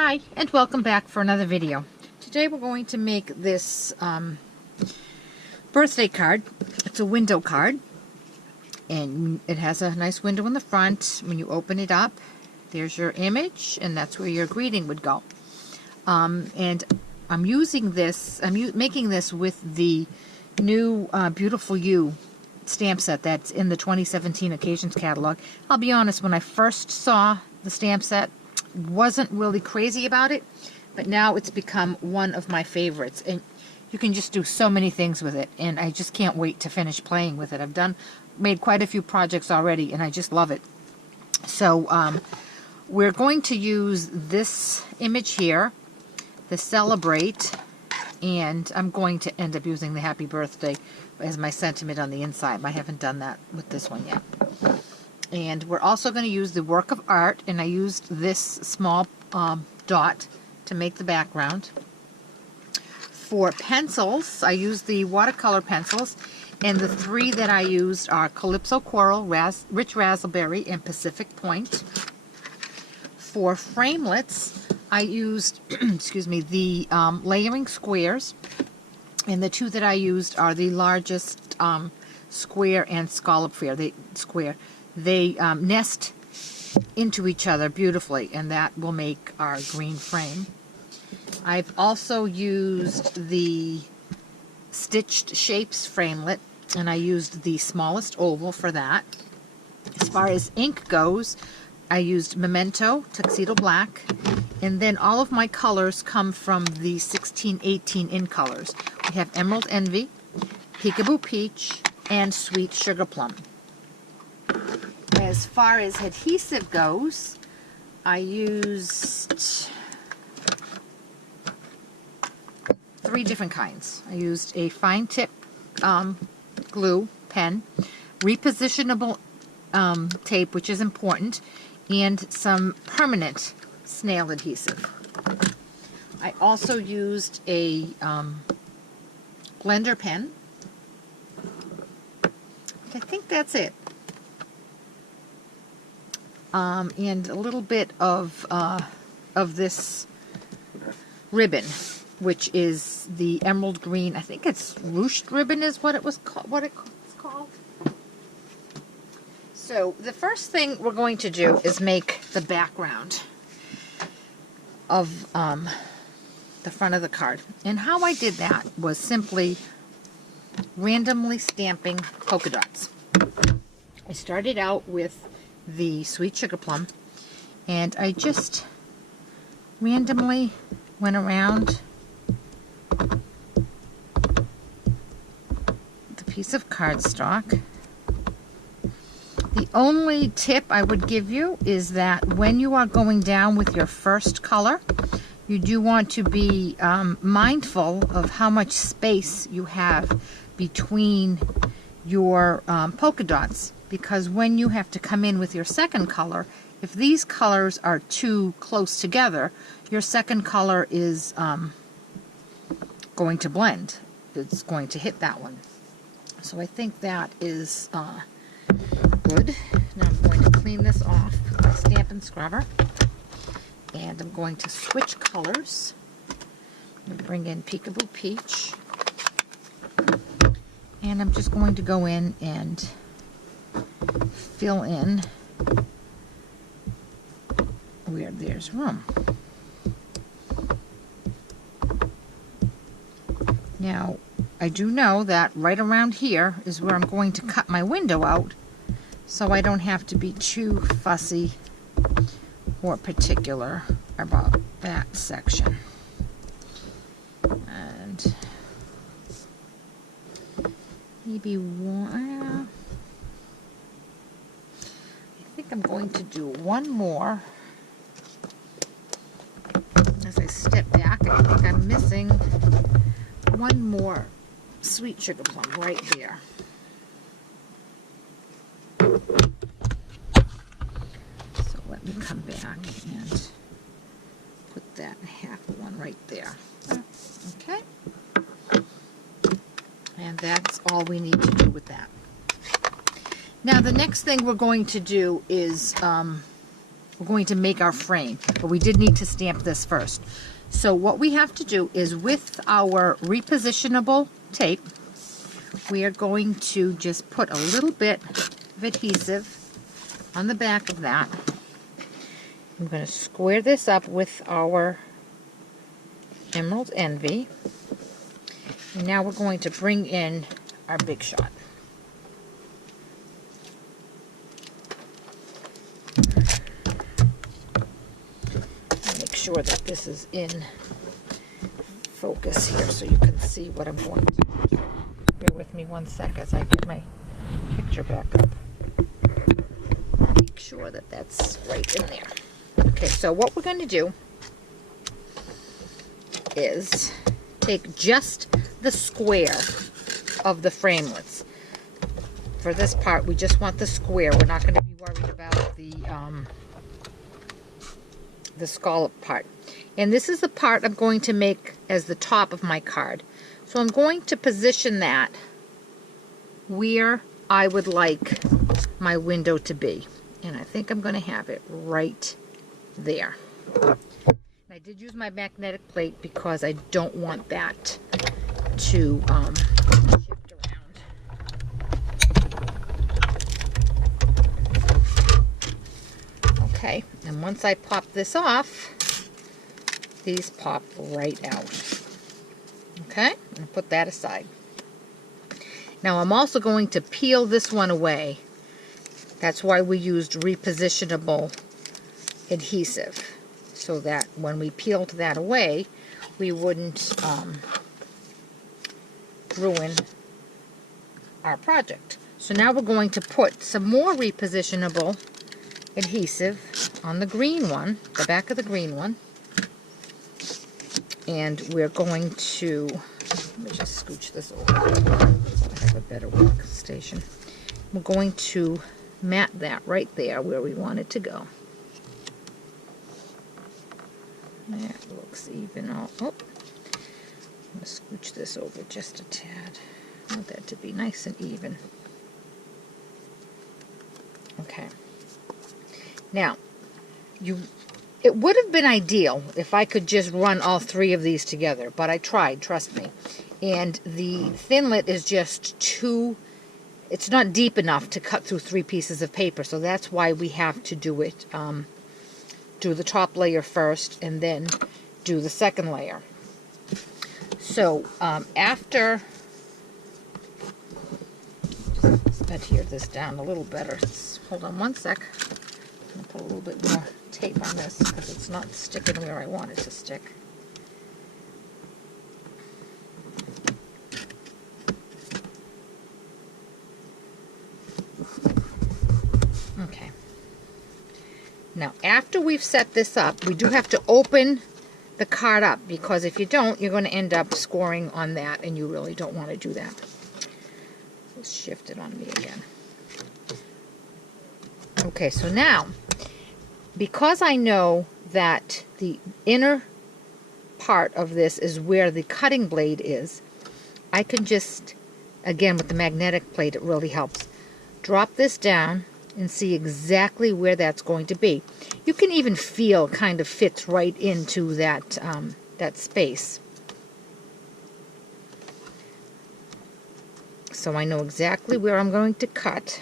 Hi, and welcome back for another video. Today we're going to make this birthday card. It's a window card, and it has a nice window in the front. When you open it up, there's your image, and that's where your greeting would go. And I'm using this, making this with the new Beautiful You stamp set that's in the 2017 Occasions catalog. I'll be honest, when I first saw the stamp set, wasn't really crazy about it, but now it's become one of my favorites, and you can just do so many things with it, and I just can't wait to finish playing with it. I've made quite a few projects already, and I just love it. So we're going to use this image here, the Celebrate, and I'm going to end up using the Happy Birthday as my sentiment on the inside. I haven't done that with this one yet. And we're also going to use the Work of Art, and I used this small dot to make the background. For pencils, I used the watercolor pencils, and the three that I used are Calypso Coral, Rich Raspberry, and Pacific Point. For framelits, I used excuse me, the layering squares, and the two that I used are the largest square and scallop square. They nest into each other beautifully, and that will make our green frame. I've also used the Stitched Shapes framelit, and I used the smallest oval for that. As far as ink goes, I used Memento Tuxedo Black, and then all of my colors come from the 1618 in colors. We have Emerald Envy, Peekaboo Peach, and Sweet Sugar Plum. As far as adhesive goes, I used 3 different kinds. I used a fine tip glue pen, repositionable tape, which is important, and some permanent snail adhesive. I also used a blender pen. I think that's it. And a little bit of this ribbon, which is the emerald green. I think it's ruched ribbon is what it's called. So the first thing we're going to do is make the background of the front of the card. And how I did that was simply randomly stamping polka dots. I started out with the Sweet Sugar Plum, and I just randomly went around the piece of cardstock. The only tip I would give you is that when you are going down with your first color, you do want to be mindful of how much space you have between your polka dots, because when you have to come in with your second color, if these colors are too close together, your second color is going to blend. It's going to hit that one. So I think that is good. Now I'm going to clean this off with my Stampin' Scrubber, and I'm going to switch colors. I'm going to bring in Peekaboo Peach, and I'm just going to go in and fill in where there's room. Now, I do know that right around here is where I'm going to cut my window out, so I don't have to be too fussy or particular about that section. And maybe one, I think I'm going to do one more. As I step back, I think I'm missing one more Sweet Sugar Plum right there. So let me come back and put that half one right there. Okay. And that's all we need to do with that. Now the next thing we're going to do is we're going to make our frame, but we did need to stamp this first. So what we have to do is, with our repositionable tape, we are going to just put a little bit of adhesive on the back of that. I'm going to square this up with our Emerald Envy. And now we're going to bring in our Big Shot. Make sure that this is in focus here so you can see what I'm going to do. Bear with me one sec as I get my picture back up. Make sure that that's right in there. Okay, so what we're going to do is take just the square of the framelits. For this part, we just want the square. We're not going to be worried about the scallop part. And this is the part I'm going to make as the top of my card. So I'm going to position that where I would like my window to be. And I think I'm going to have it right there. I did use my magnetic plate because I don't want that to shift around. Okay, and once I pop this off, these pop right out. Okay, and put that aside. Now I'm also going to peel this one away. That's why we used repositionable adhesive, so that when we peeled that away, we wouldn't ruin our project. So now we're going to put some more repositionable adhesive on the green one, the back of the green one. And we're going to, let me just scooch this over so I have a better workstation. We're going to mat that right there where we want it to go. That looks even. Oh, I'm going to scooch this over just a tad. I want that to be nice and even. Okay. Now, it would have been ideal if I could just run all three of these together, but I tried, trust me. And the Thinlit is just too, it's not deep enough to cut through 3 pieces of paper, so that's why we have to do it, do the top layer first and then do the second layer. So after, just adhere this down a little better. Hold on one sec. I'm going to put a little bit more tape on this because it's not sticking where I want it to stick. Okay. Now, after we've set this up, we do have to open the card up, because if you don't, you're going to end up scoring on that, and you really don't want to do that. Let's shift it on me again. Okay, so now, because I know that the inner part of this is where the cutting blade is, I can just, again with the magnetic plate, it really helps, drop this down and see exactly where that's going to be. You can even feel kind of fits right into that, that space. So I know exactly where I'm going to cut.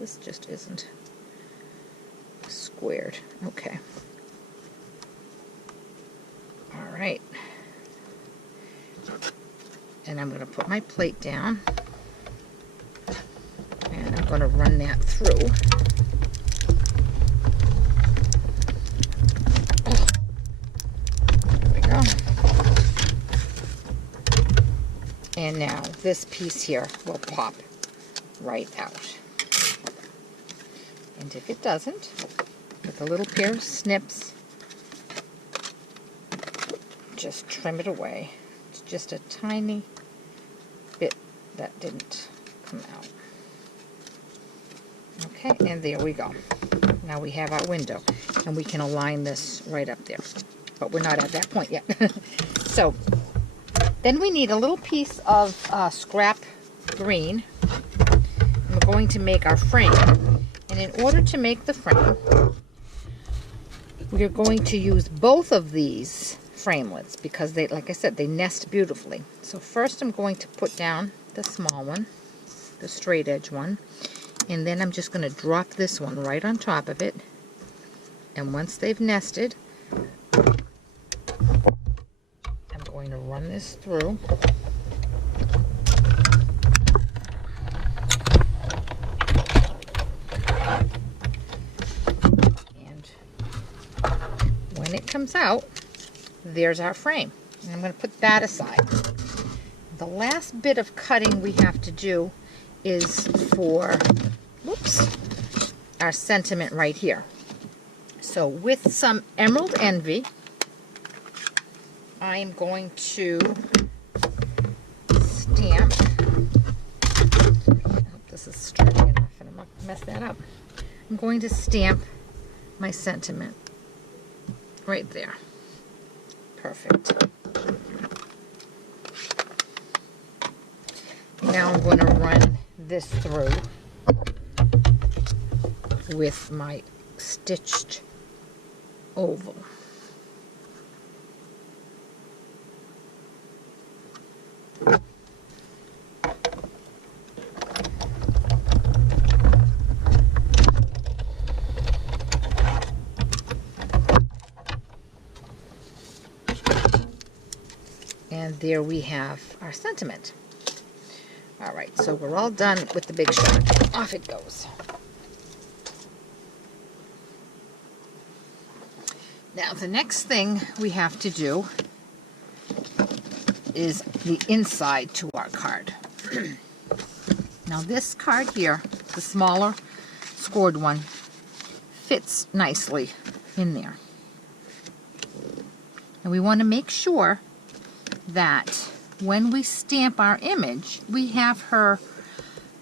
This just isn't squared. Okay. All right. And I'm going to put my plate down. And I'm going to run that through. There we go. And now this piece here will pop right out. And if it doesn't, with a little pair of snips, just trim it away. It's just a tiny bit that didn't come out. Okay, and there we go. Now we have our window, and we can align this right up there. But we're not at that point yet. So, then we need a little piece of scrap green. We're going to make our frame. And in order to make the frame, We are going to use both of these framelits because they, like I said, they nest beautifully. So first I'm going to put down the small one, the straight edge one, and then I'm just going to drop this one right on top of it. And once they've nested, I'm going to run this through. And when it comes out, there's our frame. And I'm going to put that aside. The last bit of cutting we have to do is for, whoops, our sentiment right here. So with some Emerald Envy, I am going to stamp, I hope this is straight enough and I'm not going to mess that up. I'm going to stamp my sentiment right there. Perfect. Now I'm going to run this through with my stitched oval. And there we have our sentiment. All right, so we're all done with the big shark. Off it goes. Now the next thing we have to do is the inside to our card. Now this card here, the smaller scored one, fits nicely in there. And we want to make sure that when we stamp our image, we have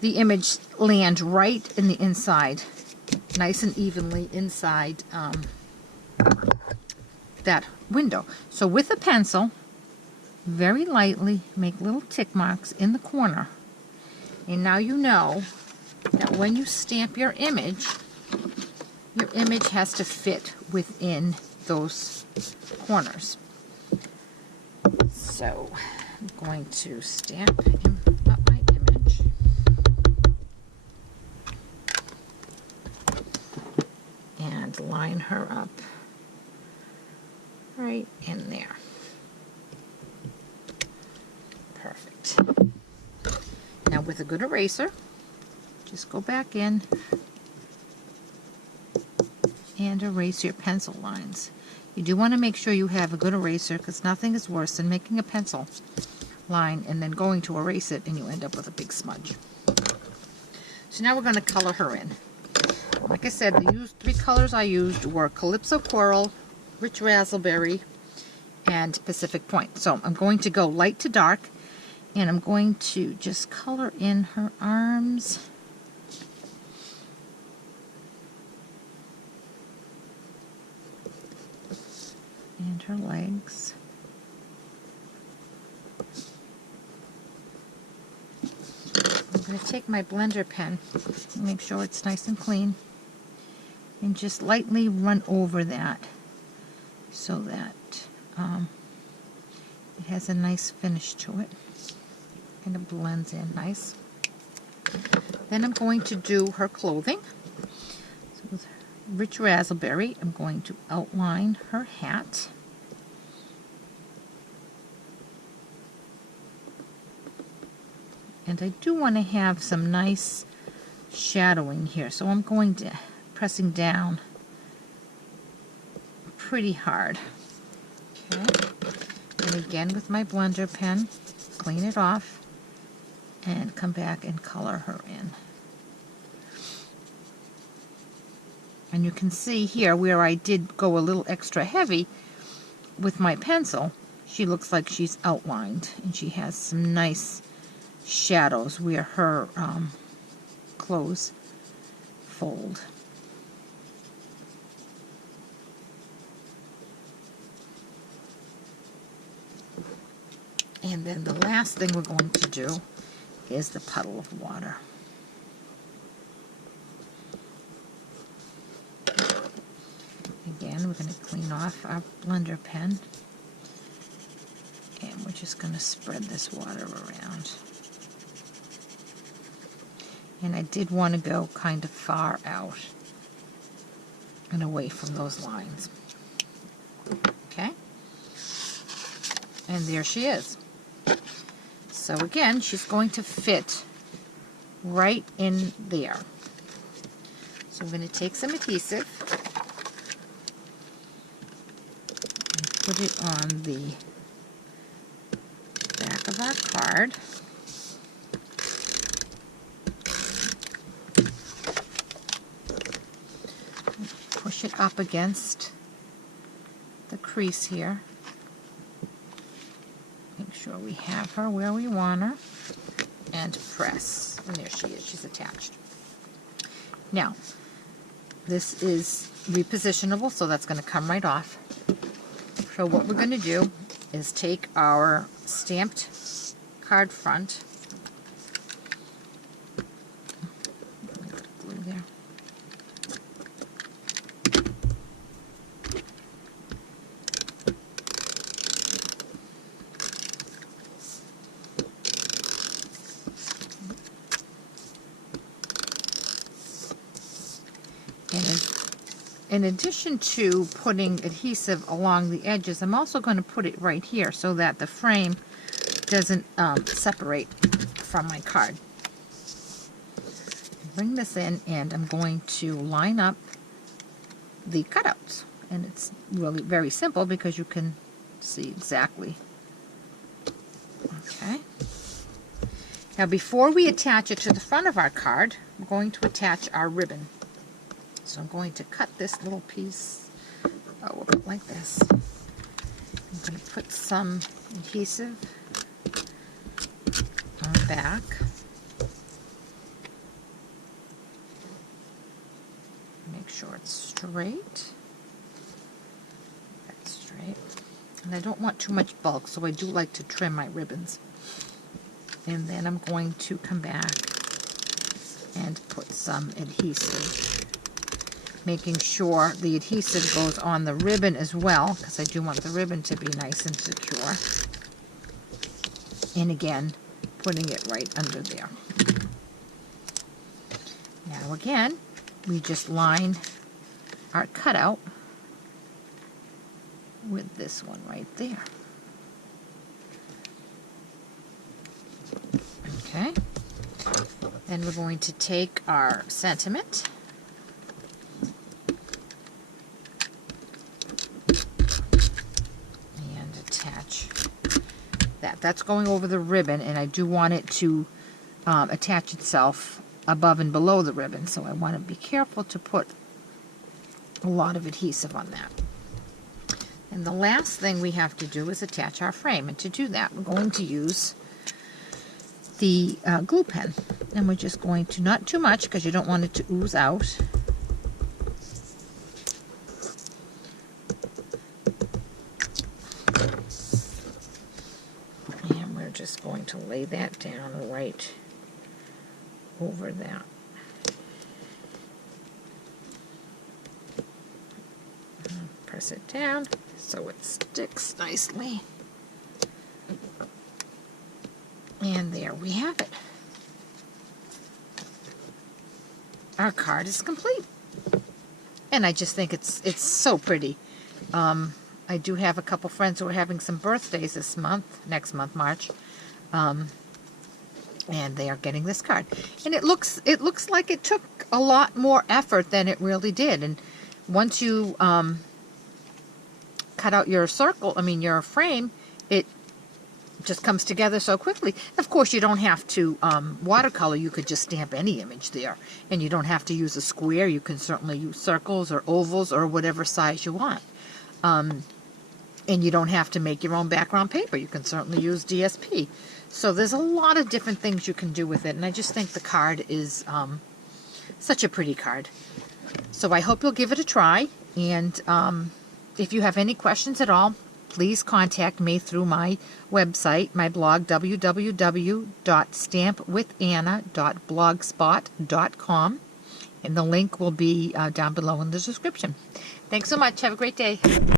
the image land right in the inside, nice and evenly inside that window. So with a pencil, very lightly make little tick marks in the corner. And now you know that when you stamp your image has to fit within those corners. So I'm going to stamp up my image. And line her up right in there. Perfect. Now with a good eraser, just go back in and erase your pencil lines. You do want to make sure you have a good eraser because nothing is worse than making a pencil line and then going to erase it and you end up with a big smudge. So now we're going to color her in. Like I said, the three colors I used were Calypso Coral, Rich Raspberry, and Pacific Point. So I'm going to go light to dark and I'm going to just color in her arms. And her legs. I'm going to take my blender pen and make sure it's nice and clean and just lightly run over that so that it has a nice finish to it and it blends in nice. Then I'm going to do her clothing. So with Rich Raspberry, I'm going to outline her hat. And I do want to have some nice shadowing here, so I'm going to pressing down pretty hard. Okay. And again with my blender pen, clean it off and come back and color her in. And you can see here where I did go a little extra heavy with my pencil, she looks like she's outlined and she has some nice shadows where her clothes fold. And then the last thing we're going to do is the puddle of water. Again, again, we're going to clean off our blender pen. And we're just going to spread this water around. And I did want to go kind of far out and away from those lines. Okay? And there she is. So again, she's going to fit right in there. So I'm going to take some adhesive and put it on the back of our card. Push it up against the crease here. Make sure we have her where we want her. And press. And there she is. She's attached. Now, this is repositionable, so that's going to come right off. So what we're going to do is take our stamped card front. Glue there. In addition to putting adhesive along the edges, I'm also going to put it right here so that the frame doesn't separate from my card. Bring this in, and I'm going to line up the cutouts. And it's really very simple because you can see exactly. Okay. Now before we attach it to the front of our card, we're going to attach our ribbon. So I'm going to cut this little piece like this. I'm going to put some adhesive on the back. Make sure it's straight. That's straight. And I don't want too much bulk, so I do like to trim my ribbons. And then I'm going to come back and put some adhesive. Making sure the adhesive goes on the ribbon as well, because I do want the ribbon to be nice and secure. And again, putting it right under there. Now again, we just line our cutout with this one right there. Okay. Then we're going to take our sentiment that's going over the ribbon, and I do want it to attach itself above and below the ribbon, so I want to be careful to put a lot of adhesive on that. And the last thing we have to do is attach our frame, and to do that we're going to use the glue pen, and we're just going to, not too much because you don't want it to ooze out. Just going to lay that down right over that. Press it down so it sticks nicely. And there we have it. Our card is complete. And I just think it's so pretty. I do have a couple friends who are having some birthdays this month, next month, March. And they are getting this card. And it looks like it took a lot more effort than it really did. And once you cut out your your frame, it just comes together so quickly. Of course, you don't have to watercolor. You could just stamp any image there. And you don't have to use a square. You can certainly use circles or ovals or whatever size you want. And you don't have to make your own background paper. You can certainly use DSP. So there's a lot of different things you can do with it. And I just think the card is such a pretty card. So I hope you'll give it a try. And if you have any questions at all, please contact me through my website, my blog, www.stampwithanna.blogspot.com. And the link will be down below in the description. Thank Thanks so much. Have a great day.